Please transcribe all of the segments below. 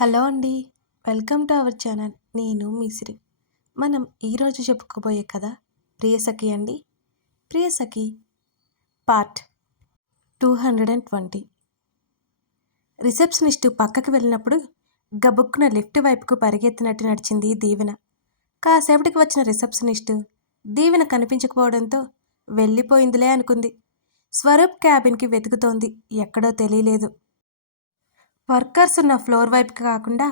Hello అండి welcome to our channel. నేను మిసిరి మనం ఈరోజు చెప్పుకోబోయే కథ ప్రియసఖి అండి. Priyasakhi part two hundred and twenty. Receptionist పక్కకి వెళ్ళినప్పుడు గబుక్కున లెఫ్ట్ వైపుకు పరిగెత్తినట్టు నడిచింది దీవెన. కాసేపటికి వచ్చిన రిసెప్షనిస్ట్ దీవెన కనిపించకపోవడంతో వెళ్ళిపోయిందిలే అనుకుంది. స్వరూప్ క్యాబిన్కి వెతుకుతోంది. ఎక్కడో తెలియలేదు. వర్కర్స్ ఉన్న ఫ్లోర్ వైపుకి కాకుండా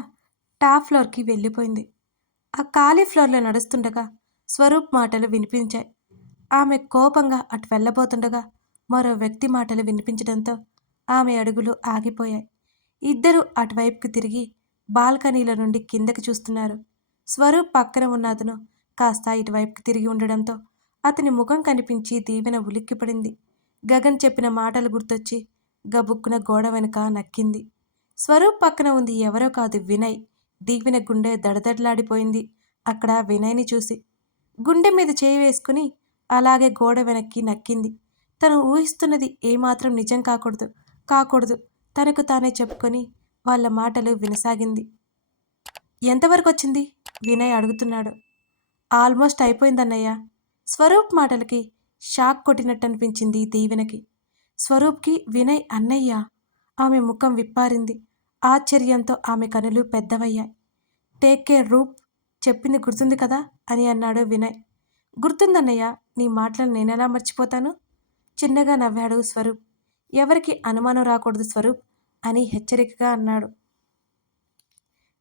టాప్ ఫ్లోర్కి వెళ్ళిపోయింది. ఆ ఖాళీ ఫ్లోర్లో నడుస్తుండగా స్వరూప్ మాటలు వినిపించాయి. ఆమె కోపంగా అటు వెళ్ళబోతుండగా మరో వ్యక్తి మాటలు వినిపించడంతో ఆమె అడుగులు ఆగిపోయాయి. ఇద్దరు అటువైపుకి తిరిగి బాల్కనీల నుండి కిందకి చూస్తున్నారు. స్వరూప్ పక్కన ఉన్న అతను కాస్త ఇటువైపుకి తిరిగి ఉండడంతో అతని ముఖం కనిపించి దీవెన ఉలిక్కిపడింది. గగన్ చెప్పిన మాటలు గుర్తొచ్చి గబుక్కున గోడ వెనుక నక్కింది. స్వరూప్ పక్కన ఉంది ఎవరో కాదు వినయ్. దీవిన గుండె దడదడలాడిపోయింది. అక్కడ వినయ్ని చూసి గుండె మీద చేయి వేసుకుని అలాగే గోడ వెనక్కి నక్కింది. తను ఊహిస్తున్నది ఏమాత్రం నిజం కాకూడదు కాకూడదు. తనకు తానే చెప్పుకొని వాళ్ళ మాటలు వినసాగింది. ఎంతవరకు వచ్చింది వినయ్ అడుగుతున్నాడు. ఆల్మోస్ట్ అయిపోయిందన్నయ్య. స్వరూప్ మాటలకి షాక్ కొట్టినట్టు అనిపించింది దీవెనకి స్వరూప్కి వినయ్ అన్నయ్య ఆమె ముఖం విప్పారింది. ఆశ్చర్యంతో ఆమె కనులు పెద్దవయ్యాయి. టేక్ కేర్ రూప్ చెప్పింది గుర్తుంది కదా? అని అన్నాడు వినయ్. గుర్తుందన్నయ్య నీ మాటలను నేనెలా మర్చిపోతాను? చిన్నగా నవ్వాడు స్వరూప్. ఎవరికి అనుమానం రాకూడదు స్వరూప్ అని హెచ్చరికగా అన్నాడు.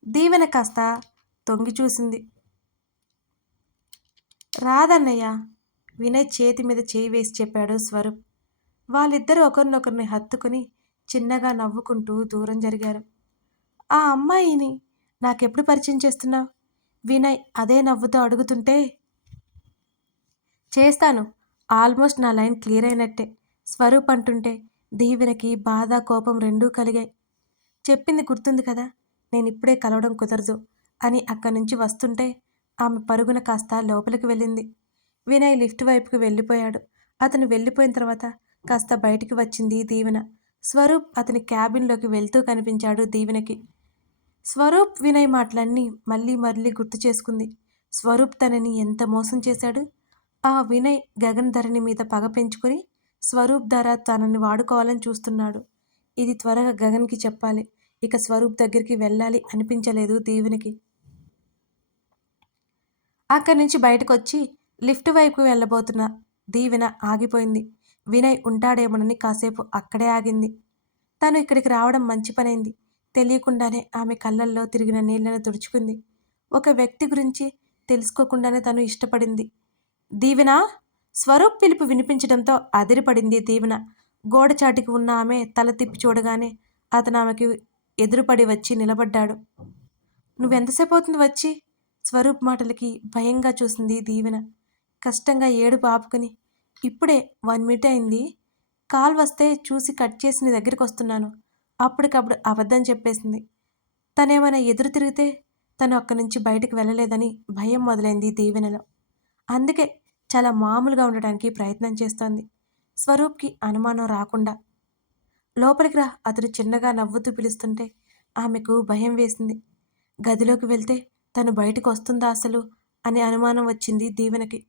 దీవెన కాస్త తొంగి చూసింది. రాదన్నయ్య వినయ్ చేతి మీద చేయి వేసి చెప్పాడు స్వరూప్. వాళ్ళిద్దరూ ఒకరినొకరిని హత్తుకుని చిన్నగా నవ్వుకుంటూ దూరం జరిగారు. ఆ అమ్మాయిని నాకెప్పుడు పరిచయం చేస్తున్నావు? వినయ్ అదే నవ్వుతో అడుగుతుంటే చేస్తాను. ఆల్మోస్ట్ నా లైన్ క్లియర్ అయినట్టే. స్వరూప్ అంటుంటే దీవెనకి బాధ కోపం రెండూ కలిగాయి. చెప్పింది గుర్తుంది కదా నేను ఇప్పుడే కలవడం కుదరదు అని అక్కడి నుంచి వస్తుంటే ఆమె పరుగున కాస్త లోపలికి వెళ్ళింది. వినయ్ లిఫ్ట్ వైపుకి వెళ్ళిపోయాడు. అతను వెళ్ళిపోయిన తర్వాత కాస్త బయటికి వచ్చింది దీవెన. స్వరూప్ అతని క్యాబిన్లోకి వెళ్తూ కనిపించాడు దీవెనకి. స్వరూప్ వినయ్ మాటలన్నీ మళ్ళీ మళ్ళీ గుర్తు చేసుకుంది. స్వరూప్ తనని ఎంత మోసం చేశాడు? ఆ వినయ్ గగన్ ధరణి మీద పగ పెంచుకొని స్వరూప్ ధర తనని వాడుకోవాలని చూస్తున్నాడు. ఇది త్వరగా గగన్కి చెప్పాలి. ఇక స్వరూప్ దగ్గరికి వెళ్ళాలి అనిపించలేదు దేవునికి. అక్కడి నుంచి బయటకు వచ్చి లిఫ్ట్ వైపు వెళ్ళబోతున్న దీవెన ఆగిపోయింది. వినయ్ ఉంటాడేమోనని కాసేపు అక్కడే ఆగింది. తను ఇక్కడికి రావడం మంచి పనైంది. తెలియకుండానే ఆమె కళ్ళల్లో తిరిగిన నీళ్ళను తుడుచుకుంది. ఒక వ్యక్తి గురించి తెలుసుకోకుండానే తను ఇష్టపడింది. దీవెన! స్వరూప్ పిలుపు వినిపించడంతో అదిరిపడింది దీవెన. గోడచాటికి ఉన్న ఆమె తల తిప్పి చూడగానే అతను ఆమెకి ఎదురుపడి వచ్చి నిలబడ్డాడు. నువ్వెంతసేపు అవుతుంది వచ్చి? స్వరూప్ మాటలకి భయంగా చూసింది దీవెన. కష్టంగా ఏడుపు ఆపుకుని ఇప్పుడే వన్ మినిట్ అయింది. కాల్ వస్తే చూసి కట్ చేసి నీ దగ్గరికి వస్తున్నాను. అప్పటికప్పుడు అబద్ధం చెప్పేసింది. తనేమైనా ఎదురు తిరిగితే తను అక్కడి నుంచి బయటకు వెళ్ళలేదని భయం మొదలైంది దీవెనలో. అందుకే చాలా మామూలుగా ఉండడానికి ప్రయత్నం చేస్తోంది. స్వరూప్కి అనుమానం రాకుండా. లోపలికి రా అతడు చిన్నగా నవ్వుతూ పిలుస్తుంటే ఆమెకు భయం వేసింది. గదిలోకి వెళ్తే తను బయటకు వస్తుందా అసలు? అనే అనుమానం వచ్చింది దీవెనకి.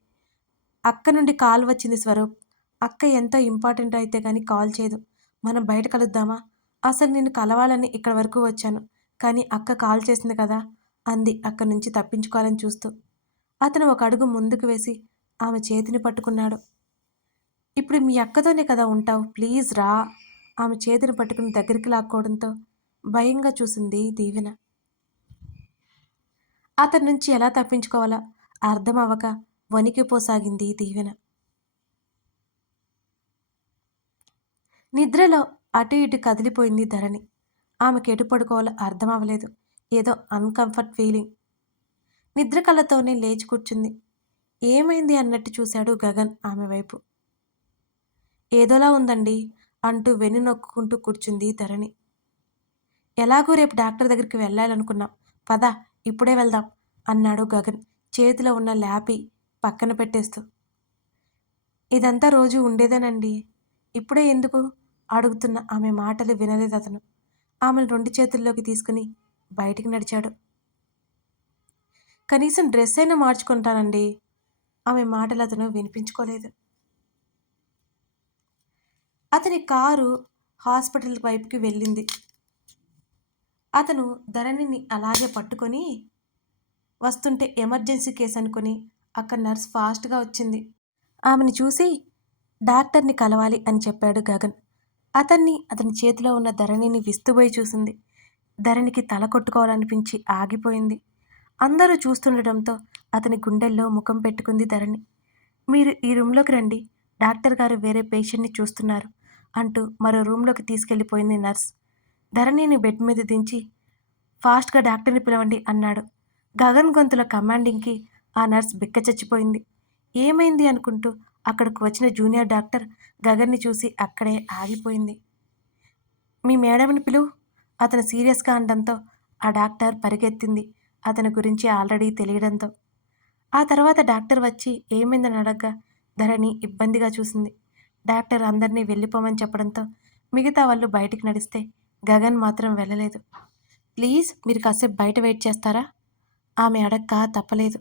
అక్క నుండి కాల్ వచ్చింది స్వరూప్. అక్క ఎంతో ఇంపార్టెంట్ అయితే కానీ కాల్ చేయదు. మనం బయట కలుద్దామా? అసలు నేను కలవాలని ఇక్కడ వరకు వచ్చాను. కానీ అక్క కాల్ చేసింది కదా? అంది అక్కడి నుంచి తప్పించుకోవాలని చూస్తూ. అతను ఒక అడుగు ముందుకు వేసి ఆమె చేతిని పట్టుకున్నాడు. ఇప్పుడు మీ అక్కతోనే కదా ఉంటావు? ప్లీజ్ రా. ఆమె చేతిని పట్టుకుని దగ్గరికి లాక్కోవడంతో భయంగా చూసింది దీవెన. అతని నుంచి ఎలా తప్పించుకోవాలా అర్థం అవ్వక వణికిపోసాగింది దీవెన. నిద్రలో అటు ఇటు కదిలిపోయింది ధరణి. ఆమెకి ఎటు పడుకోవాలో అర్థం అవ్వలేదు ఏదో అన్కంఫర్ట్ ఫీలింగ్ నిద్ర కళ్ళతోనే లేచి కూర్చుంది. ఏమైంది అన్నట్టు చూశాడు గగన్ ఆమె వైపు. ఏదోలా ఉందండి అంటూ వెన్ను నొక్కుంటూ కూర్చుంది ధరణి. ఎలాగూ రేపు డాక్టర్ దగ్గరికి వెళ్ళాలనుకున్నాం. పద ఇప్పుడే వెళ్దాం అన్నాడు గగన్. చేతిలో ఉన్న ల్యాపీ పక్కన పెట్టేస్తూ. ఇదంతా రోజు ఉండేదేనండి. ఇప్పుడే ఎందుకు? అడుగుతున్న ఆమె మాటలు వినలేదు అతను. ఆమెను రెండు చేతుల్లోకి తీసుకుని బయటికి నడిచాడు. కనీసం డ్రెస్ అయినా మార్చుకుంటానండి. ఆమె మాటలు అతను వినిపించుకోలేదు. అతని కారు హాస్పిటల్ వైపుకి వెళ్ళింది. అతను ధరణిని అలాగే పట్టుకొని వస్తుంటే ఎమర్జెన్సీ కేసు అనుకొని అక్కడ నర్స్ ఫాస్ట్గా వచ్చింది. ఆమెను చూసి డాక్టర్ని కలవాలి అని చెప్పాడు గగన్. అతన్ని అతని చేతిలో ఉన్న ధరణిని విస్తుపోయి చూసింది. ధరణికి తల కొట్టుకోవాలనిపించి ఆగిపోయింది. అందరూ చూస్తుండటంతో అతని గుండెల్లో ముఖం పెట్టుకుంది ధరణి. మీరు ఈ రూమ్లోకి రండి. డాక్టర్ గారు వేరే పేషెంట్ని చూస్తున్నారు అంటూ మరో రూమ్లోకి తీసుకెళ్ళిపోయింది నర్స్. ధరణిని బెడ్ మీద దించి ఫాస్ట్గా డాక్టర్ని పిలవండి అన్నాడు. గగన్ గొంతుల కమాండింగ్కి ఆ నర్స్ బిక్క చచ్చిపోయింది. ఏమైంది అనుకుంటూ అక్కడికి వచ్చిన జూనియర్ డాక్టర్ గగన్ని చూసి అక్కడే ఆగిపోయింది. మీ మేడంని పిలువు అతను సీరియస్గా అనడంతో ఆ డాక్టర్ పరిగెత్తింది. అతని గురించి ఆల్రెడీ తెలియడంతో. ఆ తర్వాత డాక్టర్ వచ్చి ఏమైందని అడగ్గా ధరణి ఇబ్బందిగా చూసింది. డాక్టర్ అందరినీ వెళ్ళిపోమని చెప్పడంతో మిగతా వాళ్ళు బయటికి నడిస్తే గగన్ మాత్రం వెళ్ళలేదు. ప్లీజ్ మీరు కాసేపు బయట వెయిట్ చేస్తారా? ఆమె అడక్క తప్పలేదు.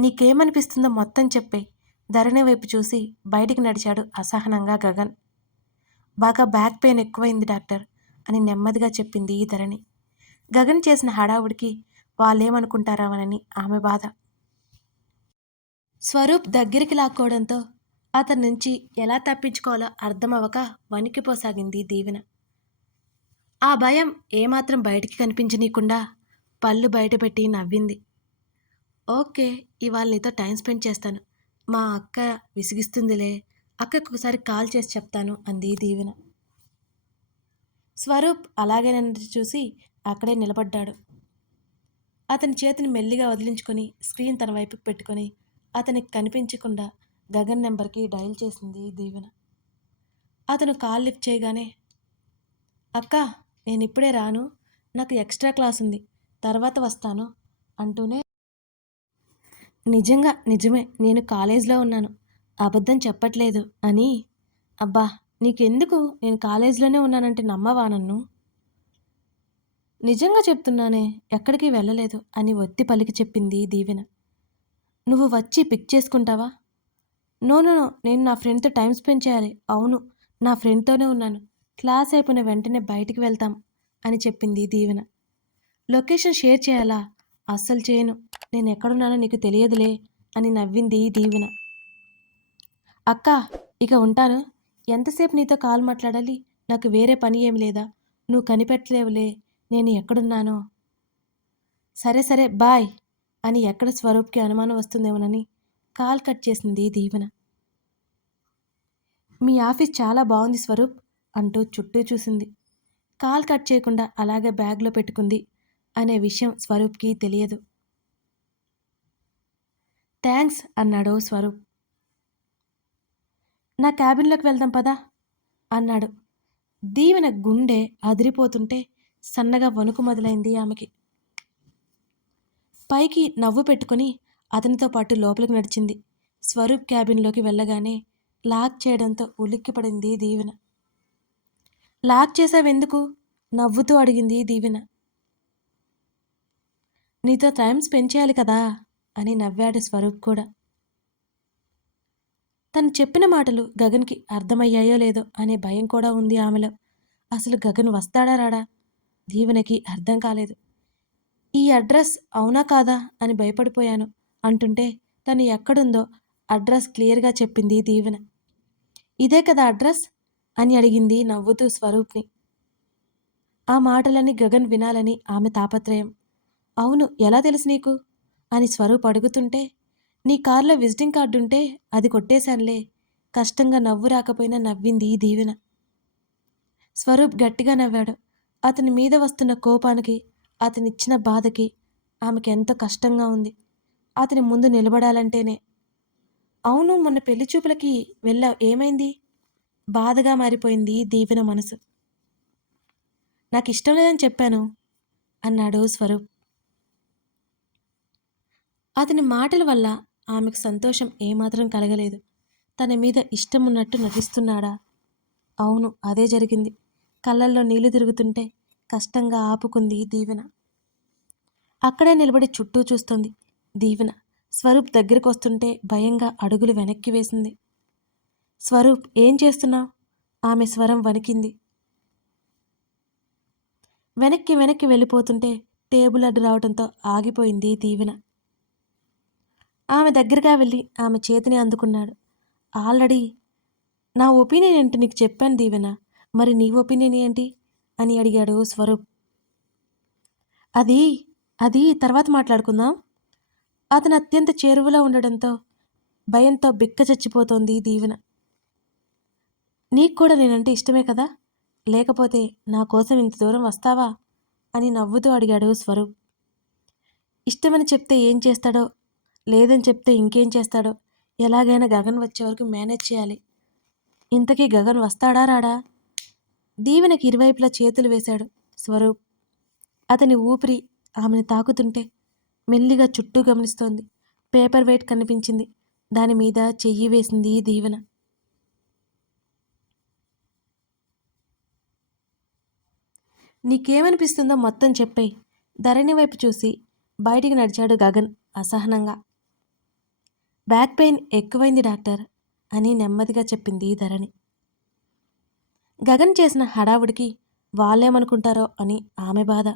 నీకేమనిపిస్తుందో మొత్తం చెప్పే. ధరణి వైపు చూసి బయటికి నడిచాడు అసహనంగా గగన్. బాగా బ్యాక్ పెయిన్ ఎక్కువైంది డాక్టర్ అని నెమ్మదిగా చెప్పింది ఈ ధరణి. గగన్ చేసిన హడావుడికి వాళ్ళేమనుకుంటారామనని ఆమె బాధ. స్వరూప్ దగ్గరికి లాక్కోవడంతో అతని నుంచి ఎలా తప్పించుకోవాలో అర్థమవక వణికిపోసాగింది దీవెన. ఆ భయం ఏమాత్రం బయటికి కనిపించనీయకుండా పళ్ళు బయటపెట్టి నవ్వింది. ఓకే ఇవాళ నీతో టైం స్పెండ్ చేస్తాను. మా అక్క విసిగిస్తుందిలే అక్కకు ఒకసారి కాల్ చేసి చెప్తాను అంది దీవెన. స్వరూప్ అలాగే నన్ను చూసి అక్కడే నిలబడ్డాడు. అతని చేతిని మెల్లిగా వదిలించుకొని స్క్రీన్ తన వైపుకి పెట్టుకొని అతనికి కనిపించకుండా గగన్ నెంబర్కి డయల్ చేసింది దీవెన. అతను కాల్ లిఫ్ట్ చేయగానే అక్క నేను ఇప్పుడే రాను నాకు ఎక్స్ట్రా క్లాస్ ఉంది తర్వాత వస్తాను అంటూనే నిజంగా నిజమే నేను కాలేజ్లో ఉన్నాను. అబద్ధం చెప్పట్లేదు అని. అబ్బా నీకెందుకు నేను కాలేజ్లోనే ఉన్నానంటే నమ్మవా నన్ను? నిజంగా చెప్తున్నానే ఎక్కడికి వెళ్ళలేదు అని ఒత్తి పలికి చెప్పింది దీవెన. నువ్వు వచ్చి పిక్ చేసుకుంటావా? నో నో నో, నేను నా ఫ్రెండ్తో టైం స్పెండ్ చేయాలి. అవును నా ఫ్రెండ్తోనే ఉన్నాను. క్లాస్ అయిపోయిన వెంటనే బయటికి వెళ్తాం అని చెప్పింది దీవెన. లొకేషన్ షేర్ చేయాలా? అస్సలు చేయను. నేను ఎక్కడున్నానో నీకు తెలియదులే అని నవ్వింది దీవెన. అక్క ఇక ఉంటాను. ఎంతసేపు నీతో కాల్ మాట్లాడాలి? నాకు వేరే పని ఏమి లేదా. నువ్వు కనిపెట్టలేవులే. నేను ఎక్కడున్నానో. సరే సరే బాయ్ అని ఎక్కడ స్వరూప్కి అనుమానం వస్తుందేమోనని కాల్ కట్ చేసింది దీవెన. మీ ఆఫీస్ చాలా బాగుంది స్వరూప్ అంటూ చుట్టూ చూసింది. కాల్ కట్ చేయకుండా అలాగే బ్యాగ్లో పెట్టుకుంది అనే విషయం స్వరూప్కి తెలియదు. థ్యాంక్స్ అన్నాడు స్వరూప్. నా క్యాబిన్లోకి వెళ్దాం పదా అన్నాడు. దీవెన గుండె అదిరిపోతుంటే సన్నగా వణుకు మొదలైంది ఆమెకి. పైకి నవ్వు పెట్టుకుని అతనితో పాటు లోపలికి నడిచింది. స్వరూప్ క్యాబిన్లోకి వెళ్ళగానే లాక్ చేయడంతో ఉలిక్కిపడింది దీవెన. లాక్ చేసావెందుకు? నవ్వుతూ అడిగింది దీవెన. నీతో టైం స్పెండ్ చేయాలి కదా అని నవ్వాడు స్వరూప్ కూడా. తను చెప్పిన మాటలు గగన్కి అర్థమయ్యాయో లేదో అనే భయం కూడా ఉంది ఆమెలో. అసలు గగన్ వస్తాడా రాడా? దీవెనకి అర్థం కాలేదు. ఈ అడ్రస్ అవునా కాదా అని భయపడిపోయాను అంటుంటే తను ఎక్కడుందో అడ్రస్ క్లియర్గా చెప్పింది దీవెన. ఇదే కదా అడ్రస్? అని అడిగింది నవ్వుతూ స్వరూప్ని. ఆ మాటలని గగన్ వినాలని ఆమె తాపత్రయం. అవును ఎలా తెలుసు నీకు? అని స్వరూప్ అడుగుతుంటే నీ కార్లో విజిటింగ్ కార్డు ఉంటే అది కొట్టేశానులే. కష్టంగా నవ్వు రాకపోయినా నవ్వింది ఈ దీవెన. స్వరూప్ గట్టిగా నవ్వాడు. అతని మీద వస్తున్న కోపానికి అతనిచ్చిన బాధకి ఆమెకి ఎంతో కష్టంగా ఉంది. అతని ముందు నిలబడాలంటేనే. అవును మొన్న పెళ్ళి చూపులకి వెళ్ళా ఏమైంది? బాధగా మారిపోయింది దీవెన మనసు. నాకు ఇష్టం లేదని చెప్పాను అన్నాడు స్వరూప్. అతని మాటల వల్ల ఆమెకు సంతోషం ఏమాత్రం కలగలేదు. తన మీద ఇష్టం ఉన్నట్టు నటిస్తున్నాడా? అవును అదే జరిగింది. కళ్ళల్లో నీళ్ళు తిరుగుతుంటే కష్టంగా ఆపుకుంది దీవెన. అక్కడే నిలబడి చుట్టూ చూస్తుంది దీవెన. స్వరూప్ దగ్గరికి వస్తుంటే భయంగా అడుగులు వెనక్కి వేసింది. స్వరూప్ ఏం చేస్తున్నావు? ఆమె స్వరం వణికింది. వెనక్కి వెనక్కి వెళ్ళిపోతుంటే టేబుల్ అడ్డు రావడంతో ఆగిపోయింది దీవెన. ఆమె దగ్గరగా వెళ్ళి ఆమె చేతిని అందుకున్నాడు. ఆల్రెడీ నా ఒపీనియన్ ఏంటి నీకు చెప్పాను దీవెన. మరి నీ ఒపీనియన్ ఏంటి? అని అడిగాడు స్వరూప్. అది అది తర్వాత మాట్లాడుకుందాం. అతను అత్యంత చేరువలో ఉండడంతో భయంతో బిక్క చచ్చిపోతోంది దీవెన. నీకు కూడా నేనంటే ఇష్టమే కదా? లేకపోతే నా కోసం ఇంత దూరం వస్తావా? అని నవ్వుతూ అడిగాడు స్వరూప్. ఇష్టమని చెప్తే ఏం చేస్తాడో లేదని చెప్తే ఇంకేం చేస్తాడో? ఎలాగైనా గగన్ వచ్చే వరకు మేనేజ్ చేయాలి. ఇంతకీ గగన్ వస్తాడా రాడా? దీవెనకి ఇరువైపులా చేతులు వేశాడు స్వరూప్. అతని ఊపిరి ఆమెను తాకుతుంటే మెల్లిగా చుట్టూ గమనిస్తోంది. పేపర్ వెయిట్ కనిపించింది. దాని మీద చెయ్యి వేసింది దీవెన. నీకేమనిపిస్తుందో మొత్తం చెప్పేయి. ధరణి వైపు చూసి బయటికి నడిచాడు గగన్ అసహనంగా. బ్యాక్ పెయిన్ ఎక్కువైంది డాక్టర్ అని నెమ్మదిగా చెప్పింది ధరణి. గగన్ చేసిన హడావుడికి వాళ్ళేమనుకుంటారో అని ఆమె బాధ.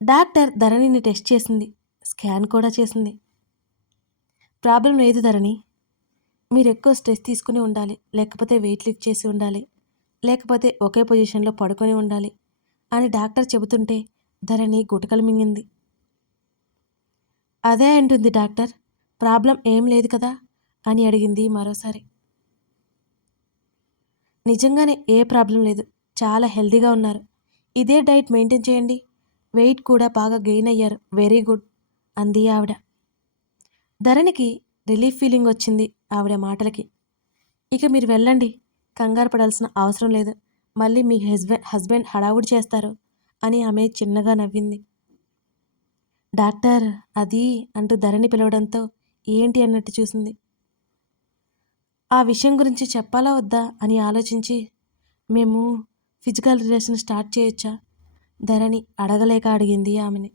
డాక్టర్ ధరణిని టెస్ట్ చేసింది స్కాన్ కూడా చేసింది. ప్రాబ్లం లేదు ధరణి. మీరు ఎక్కువ స్ట్రెస్ తీసుకుని ఉండాలి లేకపోతే వెయిట్ లిఫ్ట్ చేసి ఉండాలి లేకపోతే ఒకే పొజిషన్లో పడుకొని ఉండాలి అని డాక్టర్ చెబుతుంటే ధరణి గుటకలు మింగింది. అదే అంటుంది డాక్టర్. ప్రాబ్లం ఏం లేదు కదా? అని అడిగింది మరోసారి. నిజంగానే ఏ ప్రాబ్లం లేదు. చాలా హెల్తీగా ఉన్నారు. ఇదే డైట్ మెయింటైన్ చేయండి. వెయిట్ కూడా బాగా గెయిన్ అయ్యారు. వెరీ గుడ్ అంది ఆవిడ. ధరణికి రిలీఫ్ ఫీలింగ్ వచ్చింది ఆవిడ మాటలకి. ఇక మీరు వెళ్ళండి. కంగారు పడాల్సిన అవసరం లేదు. మళ్ళీ మీ హస్బెండ్ హస్బెండ్ హడావుడి చేస్తారు అని ఆమె చిన్నగా నవ్వింది. డాక్టర్ అది అంటూ ధరణి పిలవడంతో ఏంటి అన్నట్టు చూసింది. ఆ విషయం గురించి చెప్పాలా వద్దా అని ఆలోచించి మేము ఫిజికల్ రిలేషన్ స్టార్ట్ చేయొచ్చా? ధరణి అడగలేక అడిగింది ఆమెని.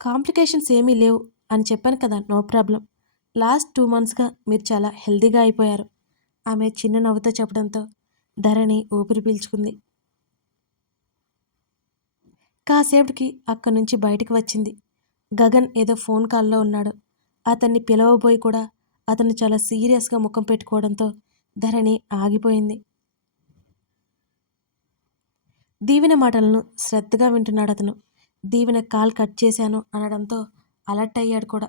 కాంప్లికేషన్స్ ఏమీ లేవు అని చెప్పాను కదా నో ప్రాబ్లం. లాస్ట్ టూ మంత్స్గా మీరు చాలా హెల్దీగా అయిపోయారు. ఆమె చిన్న నవ్వుతో చెప్పడంతో ధరణి ఊపిరి పీల్చుకుంది. కాసేపటికి అక్కడి నుంచి బయటికి వచ్చింది. గగన్ ఏదో ఫోన్ కాల్లో ఉన్నాడు. అతన్ని పిలవబోయి కూడా అతను చాలా సీరియస్గా ముఖం పెట్టుకోవడంతో ధరణి ఆగిపోయింది. దీవెన మాటలను శ్రద్ధగా వింటున్నాడు అతను. దీవెన కాల్ కట్ చేశాను అనడంతో అలర్ట్ అయ్యాడు కూడా.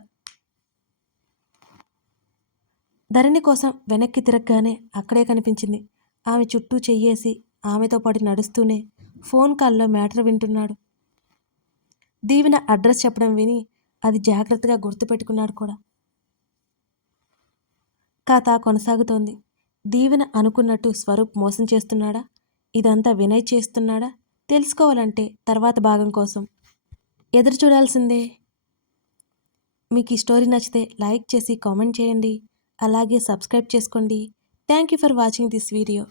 ధరణి కోసం వెనక్కి తిరగగానే అక్కడే కనిపించింది. ఆమె చుట్టూ చెయ్యేసి ఆమెతో పాటు నడుస్తూనే ఫోన్ కాల్లో మ్యాటర్ వింటున్నాడు. దీవెన అడ్రస్ చెప్పడం విని అది జాగ్రత్తగా గుర్తుపెట్టుకున్నాడు కూడా. కథ కొనసాగుతోంది. దీవెన అనుకున్నట్టు స్వరూప్ మోసం చేస్తున్నాడా? ఇదంతా వినయ్ చేస్తున్నాడా? తెలుసుకోవాలంటే తర్వాత భాగం కోసం. ఎదురు చూడాల్సిందే. మీకు ఈ స్టోరీ నచ్చితే లైక్ చేసి కామెంట్ చేయండి. అలాగే సబ్స్క్రైబ్ చేసుకోండి. Thank you for watching this video.